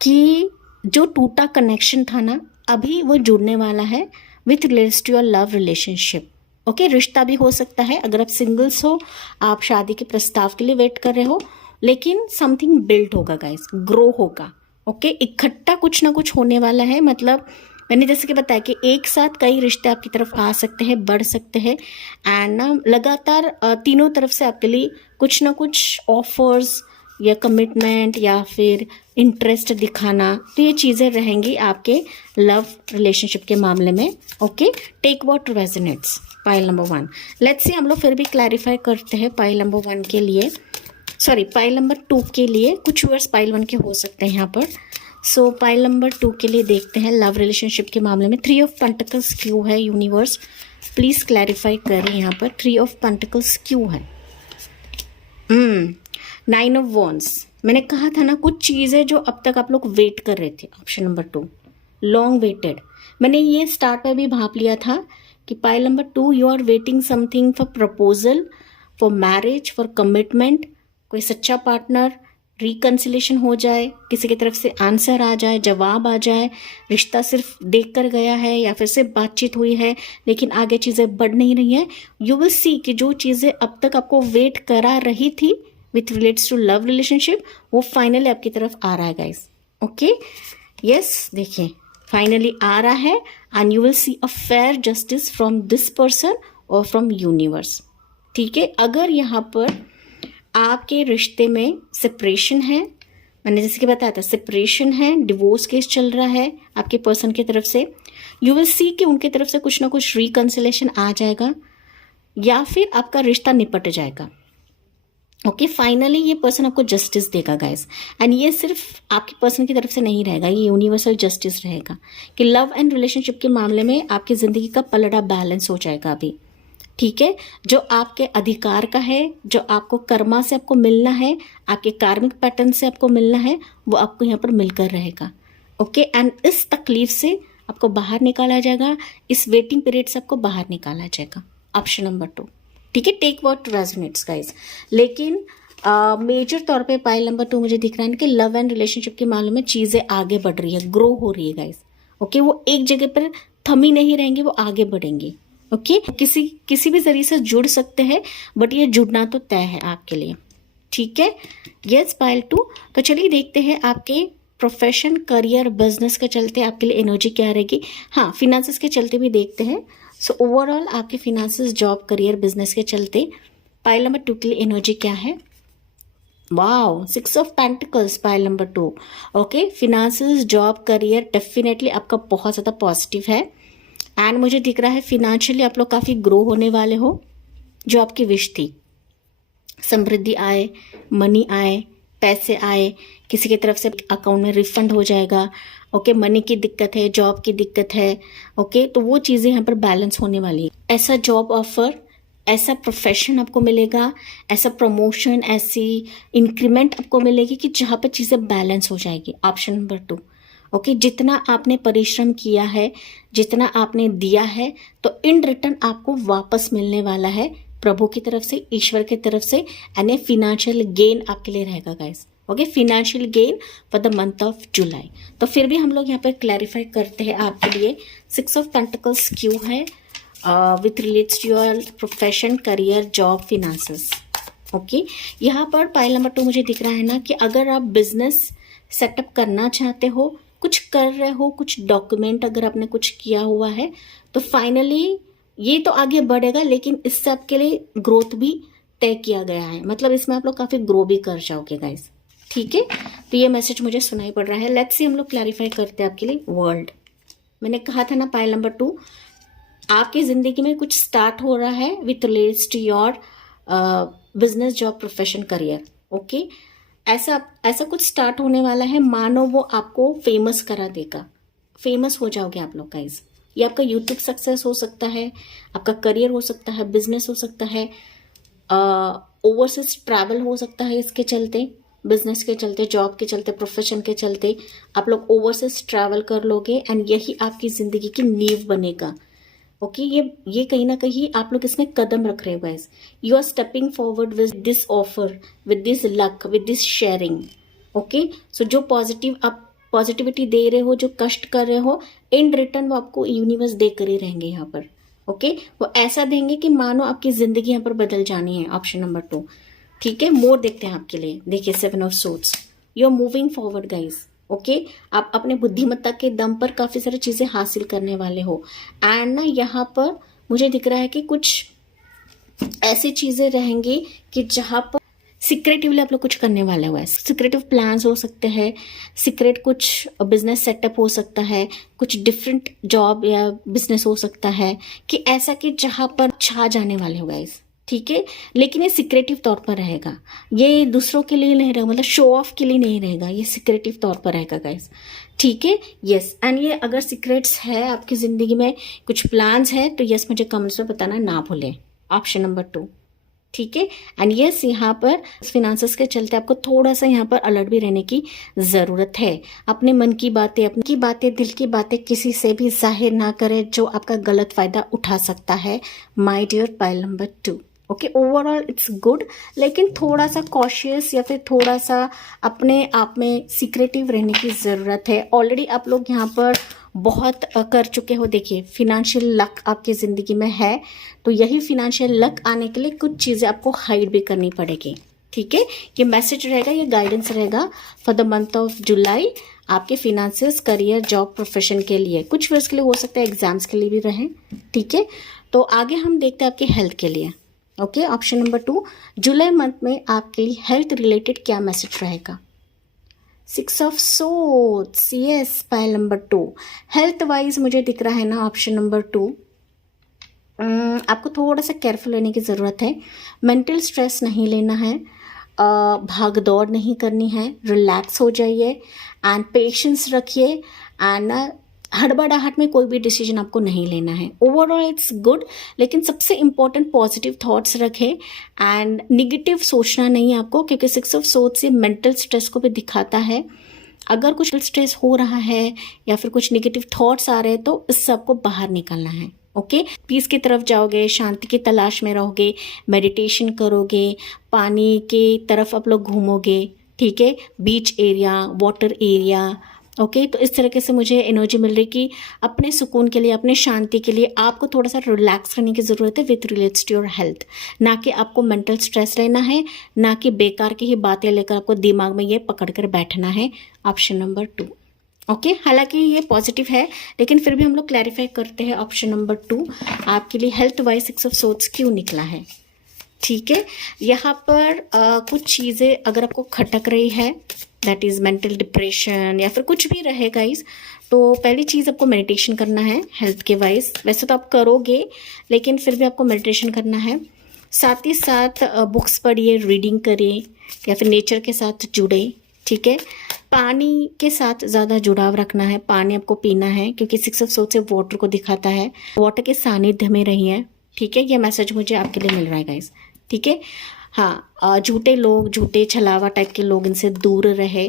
कि जो टूटा कनेक्शन था ना, अभी वो जुड़ने वाला है with relates to your love relationship. Okay, रिश्ता भी हो सकता है, अगर आप सिंगल्स हो, आप शादी के प्रस्ताव के लिए वेट कर रहे हो, लेकिन समथिंग बिल्ड होगा गाइज, ग्रो होगा। ओके, इकट्ठा कुछ ना कुछ होने वाला है। मतलब मैंने जैसे कि बताया कि एक साथ कई रिश्ते आपकी तरफ आ सकते हैं, बढ़ सकते हैं एंड ना लगातार तीनों तरफ से आपके लिए कुछ ना कुछ ऑफर्स या कमिटमेंट या फिर इंटरेस्ट दिखाना, तो ये चीज़ें रहेंगी आपके लव रिलेशनशिप के मामले में। Okay, take what resonates, pile number 1। Let's see, हम लोग फिर भी क्लैरिफाई करते हैं पाइल नंबर 1 के लिए, सॉरी पाइल नंबर 2 के लिए। कुछ वर्ड्स पाइल 1 के हो सकते हैं यहाँ पर। सो पाइल नंबर 2 के लिए देखते हैं लव रिलेशनशिप के मामले में 3 ऑफ पेंटिकल्स क्यों है। यूनिवर्स प्लीज क्लैरिफाई करें यहाँ पर 3 ऑफ पेंटिकल्स क्यों है। 9 ऑफ वॉन्ड्स, मैंने कहा था ना कुछ चीज़ें जो अब तक आप लोग वेट कर रहे थे। Option number 2, long waited. मैंने ये स्टार्ट में भी भाप लिया था कि pile number 2 you are waiting something for proposal, for marriage, for commitment, कोई सच्चा पार्टनर, रिकन्सिलेशन हो जाए, किसी की तरफ से आंसर आ जाए, जवाब आ जाए, रिश्ता सिर्फ देख कर गया है या फिर सिर्फ बातचीत हुई है लेकिन आगे चीज़ें बढ़ नहीं रही हैं। यू विल सी कि जो चीज़ें अब तक आपको वेट करा रही थी with relates to love relationship, वो फाइनली आपकी तरफ आ रहा है गाइस। ओके, यस, देखिए फाइनली आ रहा है and you will see a fair justice from this person और फ्रॉम यूनिवर्स, ठीक है। अगर यहाँ पर आपके रिश्ते में सेपरेशन है, मैंने जैसे कि बताया था सेपरेशन है, डिवोर्स केस चल रहा है आपके पर्सन की तरफ से, यू विल सी कि उनकी तरफ से कुछ ना कुछ रिकन्सिलेशन आ जाएगा या फिर आपका रिश्ता निपट जाएगा। ओके, फाइनली ये पर्सन आपको जस्टिस देगा गाइस। एंड ये सिर्फ आपके पर्सन की तरफ से नहीं रहेगा, ये यूनिवर्सल जस्टिस रहेगा कि लव एंड रिलेशनशिप के मामले में आपकी ज़िंदगी का पलड़ा बैलेंस हो जाएगा अभी। ठीक है, जो आपके अधिकार का है, जो आपको कर्मा से आपको मिलना है, आपके कार्मिक पैटर्न से आपको मिलना है, वो आपको यहाँ पर मिलकर रहेगा। ओके, एंड इस तकलीफ से आपको बाहर निकाला जाएगा, इस वेटिंग पीरियड से आपको बाहर निकाला जाएगा। ऑप्शन नंबर 2, ठीक है, टेक व्हाट रेजोनेट्स गाइस। लेकिन मेजर तौर पे पाइल नंबर 2 मुझे दिख रहा है कि लव एंड रिलेशनशिप के मामले में चीज़ें आगे बढ़ रही है, ग्रो हो रही है गाइस। ओके, वो एक जगह पर थमी नहीं रहेंगे, वो आगे बढ़ेंगे। ओके, किसी भी जरिए से जुड़ सकते हैं, बट ये जुड़ना तो तय है आपके लिए। ठीक है, यस पाइल 2। तो चलिए देखते हैं आपके प्रोफेशन, करियर, बिजनेस के चलते आपके लिए एनर्जी क्या रहेगी। हाँ, फिनेंसेस के चलते भी देखते हैं। सो ओवरऑल आपके फिनेंसेस, जॉब, करियर, बिजनेस के चलते पाइल नंबर 2 के लिए एनर्जी क्या है। Wow, 6 of pentacles pile number 2। Okay, finances, job, career definitely आपका बहुत ज़्यादा पॉजिटिव है। एंड मुझे दिख रहा है फिनेंशियली आप लोग काफ़ी ग्रो होने वाले हो। जो आपकी विश थी, समृद्धि आए, मनी आए, पैसे आए, किसी की तरफ से अकाउंट में रिफंड हो जाएगा। ओके, मनी की दिक्कत है, जॉब की दिक्कत है। ओके, तो वो चीज़ें यहाँ पर बैलेंस होने वाली है। ऐसा जॉब ऑफर, ऐसा प्रोफेशन आपको मिलेगा, ऐसा प्रमोशन, ऐसी इंक्रीमेंट आपको मिलेगी कि जहाँ पर चीज़ें बैलेंस हो जाएगी। Option number 2। ओके, जितना आपने परिश्रम किया है, जितना आपने दिया है, तो इन रिटर्न आपको वापस मिलने वाला है प्रभु की तरफ से, ईश्वर की तरफ से। एंड ए फिनेंशियल गेन आपके लिए रहेगा guys. Okay, financial gain for the month of जुलाई। तो फिर भी हम लोग यहाँ पे क्लैरिफाई करते हैं आपके लिए 6 ऑफ पेंटिकल्स क्यों है with relates to your profession, career, job, finances. Okay, यहाँ पर पाइल नंबर 2 मुझे दिख रहा है ना कि अगर आप बिजनेस सेटअप करना चाहते हो, कुछ कर रहे हो, कुछ डॉक्यूमेंट अगर आपने कुछ किया हुआ है, तो फाइनली ये तो आगे बढ़ेगा, लेकिन इससे आपके लिए ग्रोथ भी तय किया गया है। मतलब इसमें आप लोग काफ़ी ग्रो भी कर जाओगे गाइस। ठीक है, तो ये मैसेज मुझे सुनाई पड़ रहा है। लेट्स सी हम लोग क्लैरिफाई करते हैं आपके लिए वर्ल्ड। मैंने कहा था ना पाइल नंबर 2, आपकी ज़िंदगी में कुछ स्टार्ट हो रहा है with relates to your business, job, profession, career. Okay, ऐसा कुछ स्टार्ट होने वाला है, मानो वो आपको फेमस करा देगा। फेमस हो जाओगे आप लोग गाइस। ये आपका यूट्यूब सक्सेस हो सकता है, आपका करियर हो सकता है, बिजनेस हो सकता है, ओवरसीज ट्रैवल हो सकता है। इसके चलते, बिजनेस के चलते, जॉब के चलते, प्रोफेशन के चलते आप लोग ओवरसीज ट्रैवल कर लोगे एंड यही आपकी ज़िंदगी की नींव बनेगा। ओके, ये कहीं ना कहीं आप लोग इसमें कदम रख रहे हो guys. You are stepping forward with this offer, with this luck, with this sharing. Okay, so जो पॉजिटिविटी दे रहे हो, जो कष्ट कर रहे हो, इन रिटर्न वो आपको यूनिवर्स देकर ही रहेंगे यहाँ पर। ओके, वो ऐसा देंगे कि मानो आपकी जिंदगी यहाँ पर बदल जानी है। Option number 2। ठीक है, मोर देखते हैं आपके लिए। देखिए 7 of swords, you are moving forward guys. Okay, आप अपने बुद्धिमत्ता के दम पर काफी सारी चीजें हासिल करने वाले हो। एंड ना यहाँ पर मुझे दिख रहा है कि कुछ ऐसी चीजें रहेंगी कि जहां पर सीक्रेटिवली आप लोग कुछ करने वाले हुए हैं। सीक्रेटिव प्लान्स हो सकते हैं, सीक्रेट कुछ बिजनेस सेटअप हो सकता है, कुछ डिफरेंट जॉब या बिजनेस हो सकता है कि ऐसा कि जहां पर छा जाने वाले हो गाइस। ठीक है, लेकिन ये सीक्रेटिव तौर पर रहेगा, ये दूसरों के लिए नहीं रहेगा, मतलब शो ऑफ के लिए नहीं रहेगा, ये सीक्रेटिव तौर पर रहेगा गाइस। ठीक है, यस। एंड ये अगर सीक्रेट्स है आपकी जिंदगी में, कुछ प्लान्स है, तो यस मुझे कमेंट्स में बताना ना भूलें। Option number 2। ठीक है, एंड यस यहाँ पर फिनेंसेस के चलते आपको थोड़ा सा यहाँ पर अलर्ट भी रहने की जरूरत है। अपने मन की बातें, दिल की बातें किसी से भी जाहिर ना करें जो आपका गलत फायदा उठा सकता है। My dear pile number 2। Okay, overall it's good, लेकिन थोड़ा सा कॉशियस या फिर थोड़ा सा अपने आप में सीक्रेटिव रहने की ज़रूरत है। ऑलरेडी आप लोग यहाँ पर बहुत कर चुके हो। देखिए, फिनेंशियल लक आपकी ज़िंदगी में है, तो यही फिनेंशियल लक आने के लिए कुछ चीज़ें आपको हाइड भी करनी पड़ेगी। ठीक है, ये मैसेज रहेगा, ये गाइडेंस रहेगा फॉर द मंथ ऑफ जुलाई आपके फिनेंसेस, करियर, जॉब, प्रोफेशन के लिए। कुछ वर्ष के लिए हो सकता है, एग्जाम्स के लिए भी रहें। ठीक है, तो आगे हम देखते हैं आपके हेल्थ के लिए। ओके, ऑप्शन नंबर 2, जुलाई मंथ में आपके लिए हेल्थ रिलेटेड क्या मैसेज रहेगा। 6 of swords, yes pile number 2। Health wise मुझे दिख रहा है ना ऑप्शन नंबर 2, आपको थोड़ा सा केयरफुल रहने की ज़रूरत है। मेंटल स्ट्रेस नहीं लेना है, भाग दौड़ नहीं करनी है, रिलैक्स हो जाइए एंड पेशेंस रखिए। एंड हड़बड़ाहट में कोई भी डिसीजन आपको नहीं लेना है। ओवरऑल इट्स गुड, लेकिन सबसे इम्पोर्टेंट पॉजिटिव थॉट्स रखें एंड निगेटिव सोचना नहीं है आपको, क्योंकि 6 ऑफ सोर्ड्स से मेंटल स्ट्रेस को भी दिखाता है। अगर कुछ स्ट्रेस हो रहा है या फिर कुछ निगेटिव थॉट्स आ रहे हैं तो इससे आपको बाहर निकलना है। ओके, पीस की तरफ जाओगे, शांति की तलाश में रहोगे, मेडिटेशन करोगे, पानी की तरफ आप लोग घूमोगे, ठीक है, बीच एरिया, वाटर एरिया। ओके, तो इस तरीके से मुझे एनर्जी मिल रही कि अपने सुकून के लिए, अपने शांति के लिए आपको थोड़ा सा रिलैक्स करने की ज़रूरत है with relates to your health. ना कि आपको मेंटल स्ट्रेस लेना है, ना कि बेकार की ही बातें लेकर आपको दिमाग में ये पकड़ कर बैठना है। Option number 2। ओके, हालांकि ये पॉजिटिव है, लेकिन फिर भी हम लोग क्लैरिफाई करते हैं ऑप्शन नंबर 2 आपके लिए हेल्थ वाइज 6 ऑफ सोर्ड्स क्यों निकला है। ठीक है, यहाँ पर कुछ चीज़ें अगर आपको खटक रही है, दैट इज़ मेंटल डिप्रेशन या फिर कुछ भी रहे गाइस, तो पहली चीज़ आपको मेडिटेशन करना है हेल्थ के वाइज। वैसे तो आप करोगे, लेकिन फिर भी आपको मेडिटेशन करना है। साथ ही साथ बुक्स पढ़िए, रीडिंग करिए या फिर नेचर के साथ जुड़े। ठीक है, पानी के साथ ज़्यादा जुड़ाव रखना है, पानी आपको पीना है, क्योंकि 6 ऑफ सोर्ड्स से वाटर को दिखाता है। वाटर के सानिध्य में रहिए। ठीक है, ये मैसेज मुझे आपके लिए मिल रहा है गाइस। ठीक है, हाँ, झूठे लोग, झूठे छलावा टाइप के लोग, इनसे दूर रहे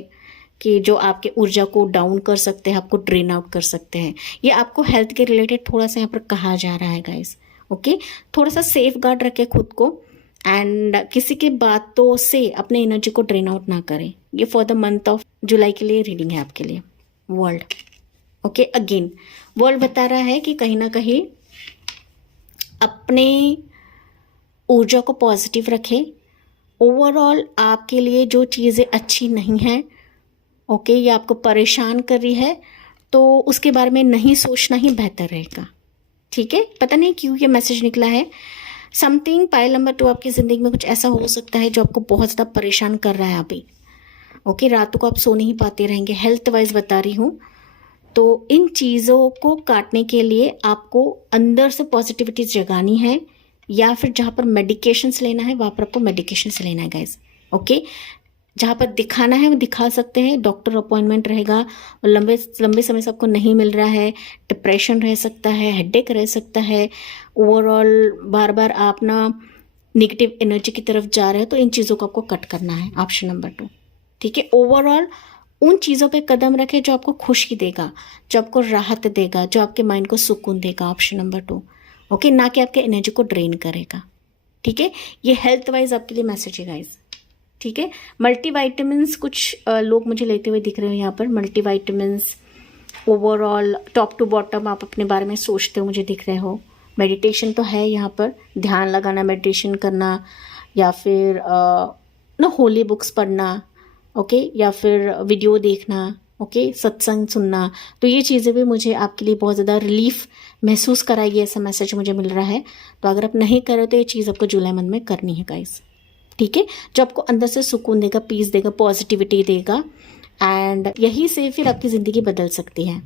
कि जो आपके ऊर्जा को डाउन कर सकते हैं, आपको ड्रेन आउट कर सकते हैं। ये आपको हेल्थ के रिलेटेड थोड़ा सा यहाँ पर कहा जा रहा है गाइस। ओके, थोड़ा सा सेफ गार्ड रखे खुद को एंड किसी की बातों से अपने एनर्जी को ड्रेन आउट ना करें। ये फॉर द मंथ ऑफ जुलाई के लिए रीडिंग है आपके लिए। वर्ल्ड, ओके, अगेन वर्ल्ड बता रहा है कि कहीं ना कहीं अपने ऊर्जा को पॉजिटिव रखें। ओवरऑल आपके लिए जो चीज़ें अच्छी नहीं हैं, ओके, ये आपको परेशान कर रही है, तो उसके बारे में नहीं सोचना ही बेहतर रहेगा। ठीक है, पता नहीं क्यों ये मैसेज निकला है। समथिंग पाइल नंबर 2 आपकी ज़िंदगी में कुछ ऐसा हो सकता है जो आपको बहुत ज़्यादा परेशान कर रहा है अभी। ओके, रातों को आप सो नहीं पाते रहेंगे, हेल्थ वाइज बता रही हूँ। तो इन चीज़ों को काटने के लिए आपको अंदर से पॉजिटिविटी जगानी है, या फिर जहाँ पर मेडिकेशंस लेना है वहाँ पर आपको मेडिकेशंस लेना है गाइज। ओके, जहाँ पर दिखाना है वो दिखा सकते हैं, डॉक्टर अपॉइंटमेंट रहेगा। और लंबे समय से आपको नहीं मिल रहा है, डिप्रेशन रह सकता है, हेडेक रह सकता है, ओवरऑल बार बार आप ना निगेटिव एनर्जी की तरफ जा रहे हो, तो इन चीज़ों को आपको कट करना है। Option number 2। ठीक है, ओवरऑल उन चीज़ों पे कदम रखें जो आपको खुशी देगा, जो आपको राहत देगा, जो आपके माइंड को सुकून देगा। Option number 2। ओके, ना कि आपके एनर्जी को ड्रेन करेगा। ठीक है, ये हेल्थ वाइज आपके लिए मैसेज है गाइज। ठीक है, मल्टीवाइटामिन्स कुछ लोग मुझे लेते हुए दिख रहे हो यहाँ पर। मल्टीवाइटामिन्स ओवरऑल टॉप टू बॉटम आप अपने बारे में सोचते हो मुझे दिख रहे हो। मेडिटेशन तो है यहाँ पर, ध्यान लगाना, मेडिटेशन करना, या फिर ना होली बुक्स पढ़ना, ओके, या फिर वीडियो देखना, ओके, सत्संग सुनना। तो ये चीज़ें भी मुझे आपके लिए बहुत ज़्यादा रिलीफ महसूस कराएगी, ऐसा मैसेज मुझे मिल रहा है। तो अगर आप नहीं कर रहे तो ये चीज़ आपको जुलाई मंथ में करनी है गाइस। ठीक है, जो आपको अंदर से सुकून देगा, पीस देगा, पॉजिटिविटी देगा, एंड यही से फिर आपकी ज़िंदगी बदल सकती है।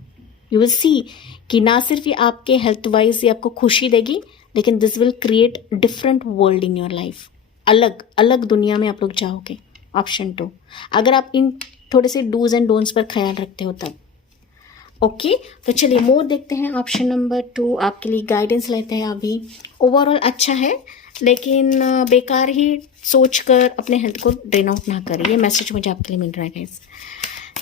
यू विल सी कि ना सिर्फ ये आपके हेल्थ वाइज ये आपको खुशी देगी, लेकिन this will create different world in your life. अलग अलग दुनिया में आप लोग जाओगे। ऑप्शन 2, अगर आप इन थोड़े से डूज एंड डोंट्स पर ख्याल रखते हो तब। ओके, तो चलिए मोर देखते हैं। ऑप्शन नंबर 2 आपके लिए गाइडेंस लेते हैं अभी। ओवरऑल अच्छा है, लेकिन बेकार ही सोचकर अपने हेल्थ को ड्रेन आउट ना करें। ये मैसेज मुझे आपके लिए मिल रहा है गाइस।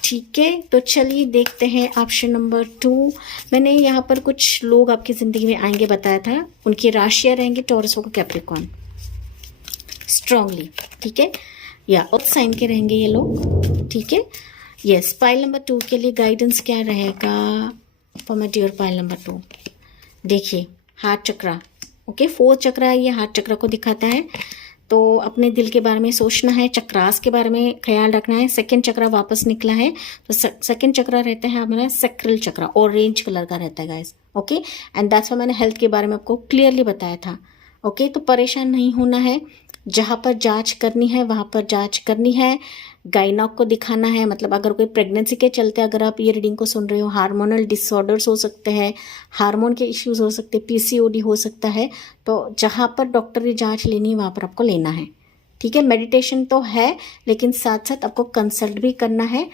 ठीक है, तो चलिए देखते हैं ऑप्शन नंबर 2। मैंने यहाँ पर कुछ लोग आपकी ज़िंदगी में आएंगे बताया था, उनकी राशियाँ रहेंगी टॉरस होगा, कैप्रिकॉर्न स्ट्रांगली। ठीक है, या अर्थ साइन के रहेंगे ये लोग। ठीक है, यस, पाइल नंबर 2 के लिए गाइडेंस क्या रहेगा for my dear pile number 2। देखिए, हार्ट चक्रा, ओके, 4th चक्रा है, ये हार्ट चक्रा को दिखाता है। तो अपने दिल के बारे में सोचना है, चक्रास के बारे में ख्याल रखना है। 2nd चक्रा वापस निकला है, तो 2nd चक्रा रहता है हमारा सैक्रल चक्रा, ऑरेंज कलर का रहता है guys. Okay, and that's why मैंने हेल्थ के बारे में आपको क्लियरली बताया था। ओके, तो परेशान नहीं होना है, जहाँ पर जांच करनी है वहाँ पर जांच करनी है। गायनॉक को दिखाना है, मतलब अगर कोई प्रेगनेंसी के चलते अगर आप ये रीडिंग को सुन रहे हो, हार्मोनल डिसऑर्डर्स हो सकते हैं, हार्मोन के इश्यूज हो सकते हैं, पीसीओडी हो सकता है, तो जहाँ पर डॉक्टरी जांच लेनी है वहाँ पर आपको लेना है। ठीक है, मेडिटेशन तो है, लेकिन साथ साथ आपको कंसल्ट भी करना है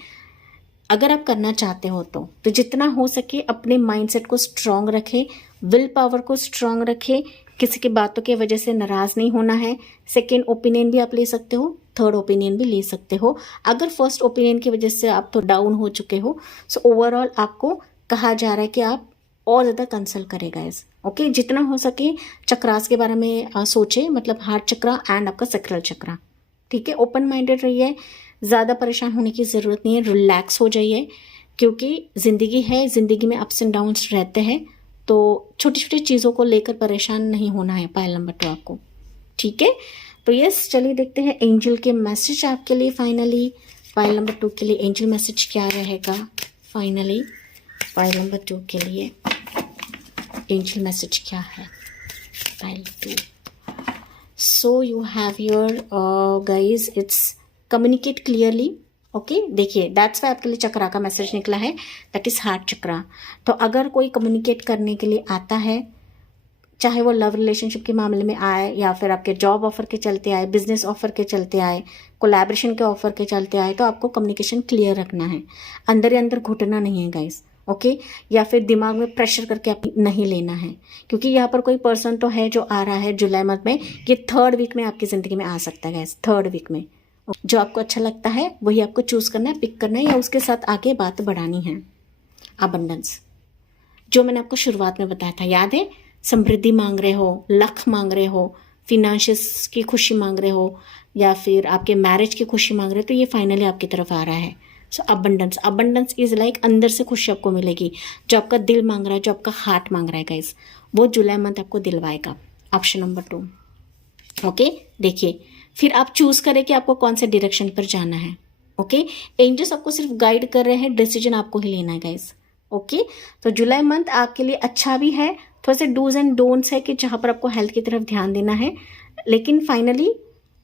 अगर आप करना चाहते हो तो जितना हो सके अपने माइंडसेट को स्ट्रांग रखें, विल पावर को स्ट्रांग रखें, किसी की बातों की वजह से नाराज़ नहीं होना है। सेकेंड ओपिनियन भी आप ले सकते हो, थर्ड ओपिनियन भी ले सकते हो। अगर फर्स्ट ओपिनियन की वजह से आप तो डाउन हो चुके हो, सो ओवरऑल आपको कहा जा रहा है कि आप और ज़्यादा कंसल्ट करें गाइस। ओके, जितना हो सके चक्रास के बारे में सोचें, मतलब हार्ट चक्रा एंड आपका सैक्रल चक्रा। ठीक है, ओपन माइंडेड रहिए, ज़्यादा परेशान होने की ज़रूरत नहीं है, रिलैक्स हो जाइए, क्योंकि ज़िंदगी है, ज़िंदगी में अप्स एंड डाउन्स रहते हैं, तो छोटी छोटी चीज़ों को लेकर परेशान नहीं होना है पायल नंबर 2 आपको। ठीक है, तो यस, चलिए देखते हैं एंजल के मैसेज आपके लिए। फाइनली पायल नंबर 2 के लिए एंजल मैसेज क्या रहेगा। फाइनली पायल नंबर 2 के लिए एंजल मैसेज क्या है पायल 2। सो you have your guys, it's communicate clearly. Okay, देखिए दैट्स वाई आपके लिए चक्रा का मैसेज निकला है, दैट इज़ हार्ट चक्रा। तो अगर कोई कम्युनिकेट करने के लिए आता है, चाहे वो लव रिलेशनशिप के मामले में आए या फिर आपके जॉब ऑफर के चलते आए, बिजनेस ऑफर के चलते आए, कोलैबोरेशन के ऑफर के चलते आए, तो आपको कम्युनिकेशन क्लियर रखना है, अंदर ही अंदर घुटना नहीं है गाइस। ओके, या फिर दिमाग में प्रेशर करके आप नहीं लेना है, क्योंकि यहाँ पर कोई पर्सन तो है जो आ रहा है जुलाई मंथ में, ये 3rd वीक में आपकी ज़िंदगी में आ सकता है गाइस, 3rd वीक में। जो आपको अच्छा लगता है वही आपको चूज़ करना है, पिक करना है, या उसके साथ आगे बात बढ़ानी है। अबंडेंस, जो मैंने आपको शुरुआत में बताया था, याद है? समृद्धि मांग रहे हो, लक मांग रहे हो, फिनेंशियस की खुशी मांग रहे हो, या फिर आपके मैरिज की खुशी मांग रहे हो, तो ये फाइनली आपकी तरफ आ रहा है। सो अबंडेंस, अबंडेंस इज लाइक अंदर से खुशी आपको मिलेगी, जो आपका दिल मांग रहा है, जो आपका हार्ट मांग रहा है गाइस, वो जुलाई मंथ आपको दिलवाएगा। Option number 2। ओके, देखिए फिर आप चूज करें कि आपको कौन से डायरेक्शन पर जाना है। ओके, एंजल्स आपको सिर्फ गाइड कर रहे हैं, डिसीजन आपको ही लेना है गाइस। ओके, तो जुलाई मंथ आपके लिए अच्छा भी है, थोड़े से डूज एंड डोंट्स है कि जहाँ पर आपको हेल्थ की तरफ ध्यान देना है, लेकिन फाइनली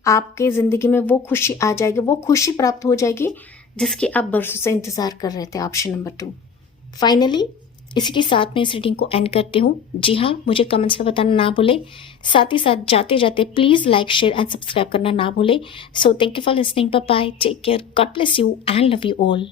आपके ज़िंदगी में वो खुशी आ जाएगी, वो खुशी प्राप्त हो जाएगी जिसकी आप बरसों से इंतज़ार कर रहे थे। Option number 2। फाइनली इसी के साथ में इस रीडिंग को एंड करती हूँ। जी हाँ, मुझे कमेंट्स में बताना ना भूले, साथ ही साथ जाते जाते please like, share and subscribe करना ना भूले। So thank you for listening, bye bye, take care, God bless you and love you all.